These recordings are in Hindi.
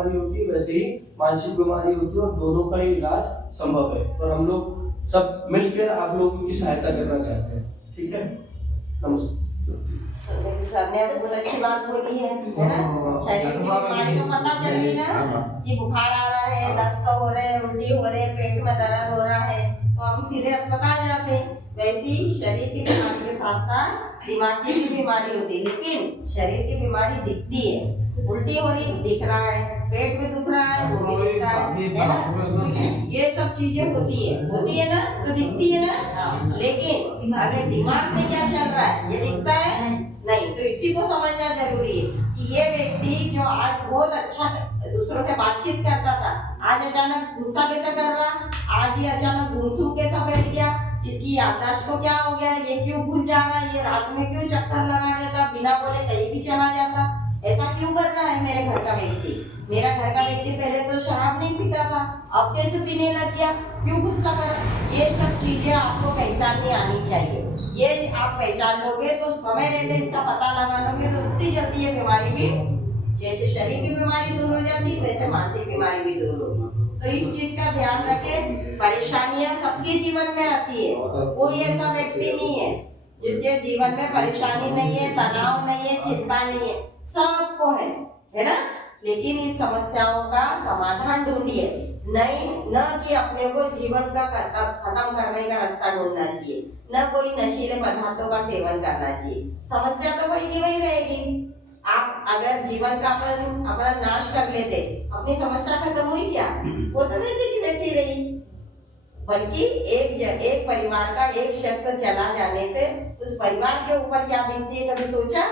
बीमारी होती है वैसे ही मानसिक बीमारी होती है, और दोनों का ही इलाज संभव है। और हम लोग सब मिलकर आप लोगों की सहायता करना चाहते हैं। ठीक है, नमस्कार। सर ने बहुत अच्छी बात बोली है ना। शरीर की बीमारी का पता चल गई ना कि बुखार आ रहा है, दस्त हो रहे हैं, उल्टी हो रहे हैं, पेट में दर्द हो रहा है, तो हम सीधे अस्पताल जाते हैं। वैसी शरीर की बीमारी के साथ साथ दिमाग की भी बीमारी होती है, लेकिन शरीर की बीमारी दिखती है। उल्टी हो रही दिख रहा है, पेट में दुख रहा है वो भी दिख रहा है ना। ये सब चीजें होती है ना, तो दिखती है ना। लेकिन अगर दिमाग में क्या चल रहा है ये दिखता है नहीं, तो इसी को समझना जरूरी है कि ये व्यक्ति जो आज बहुत अच्छा दूसरों से बातचीत करता था, आज अचानक गुस्सा कैसे कर रहा, आज ये अचानक गुमसुम कैसा बैठ गया, इसकी याददाश्त को क्या हो गया, ये क्यों भूल जा रहा है, ये रात में क्यों चक्कर लगा लेता, बिना बोले कहीं भी चला जाता, ऐसा क्यों कर रहा है मेरे घर का व्यक्ति। मेरा घर का व्यक्ति पहले तो शराब नहीं पीता था, अब कैसे पीने लग गया, क्यों गुस्सा कर रहा। ये सब चीजें आपको पहचाननी आनी चाहिए। ये आप पहचान लोगे तो समय रहते इसका पता लगा लोगे तो उतनी जल्दी ये बीमारी भी, जैसे शरीर की बीमारी दूर हो जाती है वैसे मानसिक बीमारी भी दूर होगी। तो इस चीज का ध्यान रखें। परेशानियां सबके जीवन में आती है, कोई ऐसा व्यक्ति नहीं है जिसके जीवन में परेशानी नहीं है, तनाव नहीं है, चिंता नहीं है, सबको है ना। लेकिन इस समस्याओं का समाधान ढूंढिए, नहीं न कि अपने को जीवन का खत्म करने का रास्ता ढूंढना चाहिए, न कोई नशीले पदार्थों का सेवन करना चाहिए। समस्या तो वही की वही रहेगी। आप अगर जीवन का अपना नाश कर लेते, अपनी समस्या खत्म हुई क्या, वो तो वैसे की वैसी रही। बल्कि एक परिवार का एक शख्स चला जाने से उस परिवार के ऊपर क्या बीतती है, कभी सोचा?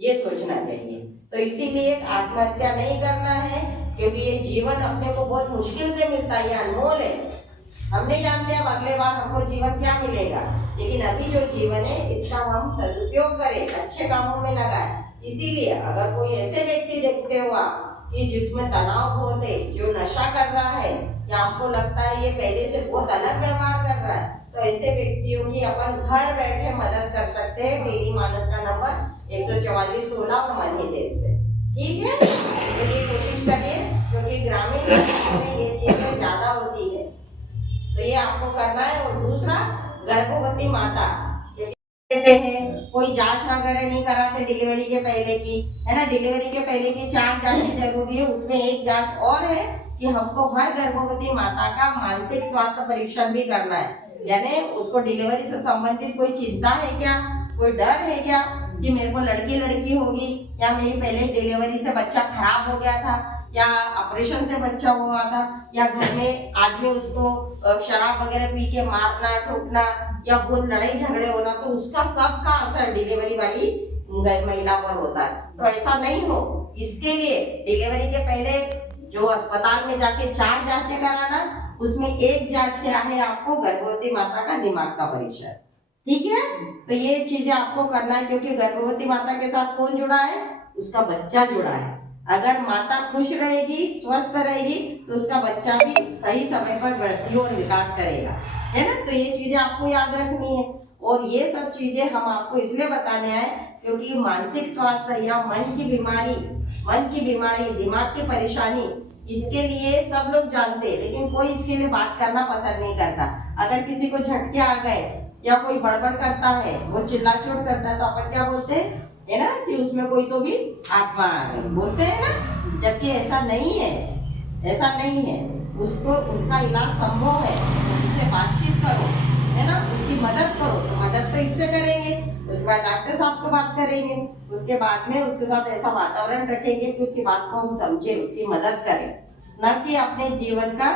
ये सोचना चाहिए। तो इसीलिए आत्महत्या नहीं करना है, क्योंकि ये जीवन अपने को बहुत मुश्किल से मिलता है, ये अनमोल है। हम नहीं जानते अब अगले बार हमको जीवन क्या मिलेगा, लेकिन अभी जो जीवन है इसका हम सदुपयोग करें, अच्छे कामों में लगाएं। इसीलिए अगर कोई ऐसे व्यक्ति देखते हो आप कि जिसमें तनाव बहुत है, जो नशा कर रहा है, या आपको लगता है ये पहले से बहुत अलग व्यवहार कर रहा है, तो ऐसे व्यक्तियों की अपन घर बैठे मदद कर सकते हैं। डेली मानस का नंबर 14416 और मनी देव से, ठीक है। तो ये कोशिश करिए, क्योंकि ग्रामीण क्षेत्रों में ये चीजें ज्यादा होती है, तो ये आपको करना है। और दूसरा, गर्भवती माता कहते हैं कोई जांच वगैरह नहीं कराते डिलीवरी के पहले की, है ना। डिलीवरी के पहले की 4 जांचें जरूरी है, उसमें एक जांच और है कि हमको हर गर्भवती माता का मानसिक स्वास्थ्य परीक्षण भी करना है। यानी उसको डिलीवरी से संबंधित कोई चिंता है क्या, कोई डर है क्या कि मेरे को लड़की होगी, या मेरी पहले डिलीवरी से बच्चा खराब हो गया था, या ऑपरेशन से बच्चा हुआ था, या घर में आदमी उसको शराब वगैरह पी के मारना ठोकना, या बहुत लड़ाई झगड़े होना, तो उसका सबका असर डिलीवरी वाली महिला पर होता है। तो ऐसा नहीं हो, इसके लिए डिलीवरी के पहले जो अस्पताल में जाके 4 जांचें कराना, उसमें एक जांच क्या है, आपको गर्भवती माता का दिमाग का परीक्षण, ठीक है। तो ये चीजें आपको करना है, क्योंकि गर्भवती माता के साथ कौन जुड़ा है, उसका बच्चा जुड़ा है। अगर माता खुश रहेगी, स्वस्थ रहेगी, तो उसका बच्चा भी सही समय पर वृद्धि और विकास करेगा, है ना। तो ये चीजें आपको याद रखनी है। और ये सब चीजें हम आपको इसलिए बताने आए क्योंकि मानसिक स्वास्थ्य या मन की बीमारी, दिमाग की परेशानी, इसके लिए सब लोग जानते हैं, लेकिन कोई इसके लिए बात करना पसंद नहीं करता। अगर किसी को झटके आ गए या कोई बड़बड़ करता है, वो चिल्लाचोट करता है, तो अपन क्या बोलते हैं, है ना, कि उसमें कोई तो भी आत्मा आ गई, बोलते हैं ना। जबकि ऐसा नहीं है, उसको उसका इलाज संभव है। उससे बातचीत करो, है ना, उसकी मदद करो। तो मदद तो इससे करेंगे, उसके बाद डॉक्टर साहब को बात करेंगे, उसके बाद में उसके साथ ऐसा वातावरण रखेंगे कि उसकी बात को हम समझे, उसकी मदद करें, न कि अपने जीवन का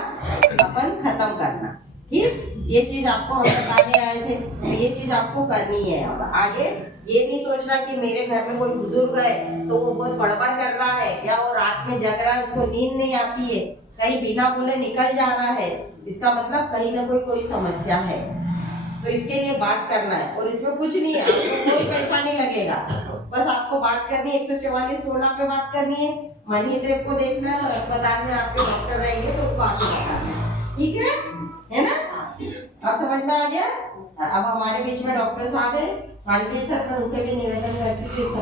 अपन खत्म करना। ठीक, ये चीज आपको हम बताने आए थे, तो ये चीज आपको करनी है। अब आगे ये नहीं सोचना कि मेरे घर में कोई बुजुर्ग है तो वो बहुत बड़बड़ कर रहा है, या वो रात में जग रहा है, उसको नींद नहीं आती है, कहीं बिना बोले निकल जा रहा है, इसका मतलब कहीं ना कोई समस्या है। तो इसके लिए बात करना है, और इसमें कुछ नहीं है, आपको कोई पैसा नहीं लगेगा, बस आपको बात करनी है। 14416 पे बात करनी है, मनी देव को देखना है, और अस्पताल में आपके डॉक्टर रहेंगे तो उनको आगे बताना है, ठीक है ना। अब समझ में आ गया। अब हमारे बीच में डॉक्टर साहब है मानवीय सर, उनसे भी निवेदन करती हूँ इस